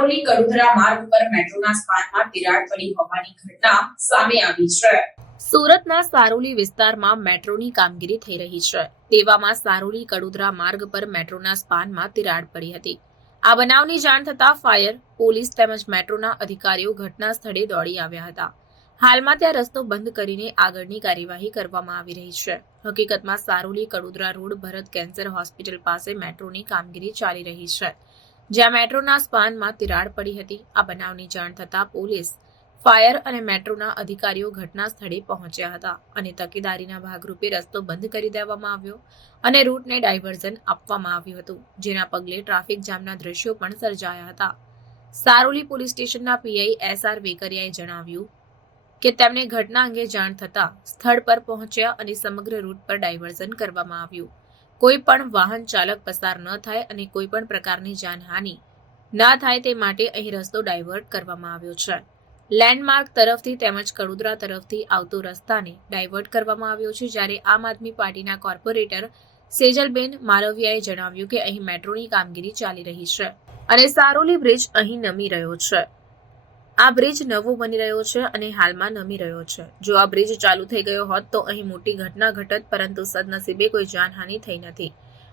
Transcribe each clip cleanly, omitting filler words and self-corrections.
સારોલી કડોદરા માર્ગ પર મેટ્રોના સ્પાનમાં તિરાડ પડી હોવાની ઘટના સામે આવી છે। સુરતના સારોલી વિસ્તારમાં મેટ્રોની કામગીરી થઈ રહી છે। તેવામાં સારોલી કડોદરા માર્ગ પર મેટ્રોના સ્પાનમાં તિરાડ પડી હતી। આ બનાવની જાણ થતાં ફાયર, પોલીસ તેમજ મેટ્રોના અધિકારીઓ ઘટના સ્થળે દોડી આવ્યા હતા। હાલમાં ત્યાં રસ્તો બંધ કરીને આગળની કાર્યવાહી કરવામાં આવી રહી છે। હકીકતમાં સારોલી કડોદરા રોડ ભરત કેન્સર હોસ્પિટલ પાસે મેટ્રોની કામગીરી ચાલી રહી છે, જ્યાં મેટ્રોના સ્પાનમાં તિરાડ પડી હતી। આ બનાવની જાણ થતાં પોલીસ, ફાયર અને મેટ્રોના અધિકારીઓ ઘટના સ્થળે પહોંચ્યા હતા અને તકેદારીના ભાગરૂપે રસ્તો બંધ કરી દેવામાં આવ્યો અને રૂટને ડાયવર્ઝન આપવામાં આવ્યું હતું, જેના પગલે ટ્રાફિક જામના દ્રશ્યો પણ સર્જાયા હતા। સારોલી પોલીસ સ્ટેશનના પીઆઈ એસઆર વેકરિયાએ જણાવ્યું કે તેમને ઘટના અંગે જાણ થતાં સ્થળ પર પહોંચ્યા અને સમગ્ર રૂટ પર ડાયવર્ઝન કરવામાં આવ્યું। કોઈ પણ વાહન ચાલક પસાર ન થાય અને કોઈ પણ પ્રકારની જાનહાનિ ન થાય તે માટે અહીં રસ્તો ડાયવર્ટ કરવામાં આવ્યો છે। લેન્ડમાર્ક તરફથી તેમજ કડોદરા તરફથી આવતો રસ્તાને ડાયવર્ટ કરવામાં આવ્યો છે, જ્યારે આમ આદમી પાર્ટીના કોર્પોરેટર સેજલબેન માલવિયાએ જણાવ્યું કે અહીં મેટ્રોની કામગીરી ચાલી રહી છે અને સારોલી બ્રિજ અહીં નમી રહ્યો છે। આ બ્રિજ નવો બની રહ્યો છે અને હાલમાં નમી રહ્યો છે। જો આ બ્રિજ ચાલુ થઈ ગયો હોત તો અહીં મોટી ઘટના ઘટત, પરંતુ સદનસીબે કોઈ જાનહાનિ થઈ નથી।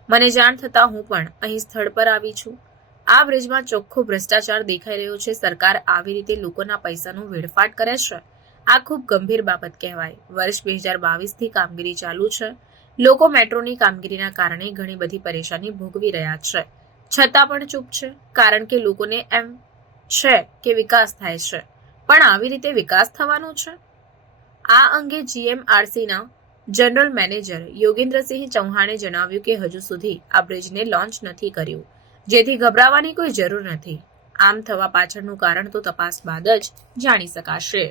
મને જાણ થતાં હું પણ અહીં સ્થળ પર આવી છું। આ બ્રિજમાં ચોખ્ખો ભ્રષ્ટાચાર દેખાઈ રહ્યો છે। સરકાર આવી રીતે લોકોના પૈસાનો વેડફાટ કરે છે। આ ખૂબ ગંભીર બાબત કહેવાય। વર્ષ 2022 થી કામગીરી ચાલુ છે। લોકો મેટ્રોની કામગીરીના કારણે ઘણી બધી પરેશાની ભોગવી રહ્યા છે, છતાં પણ ચૂપ છે, કારણ કે લોકોને એમ છે કે વિકાસ થાય છે, પણ આવી રીતે વિકાસ થવાનો છે? આ અંગે જીએમઆરસીના જનરલ મેનેજર યોગેન્દ્રસિંહ ચૌહાણે જણાવ્યું કે હજુ સુધી આ બ્રિજને લોન્ચ નથી કર્યું, જેથી ગભરાવાની કોઈ જરૂર નથી। આમ થવા પાછળનું કારણ તો તપાસ બાદ જ જાણી શકાશે।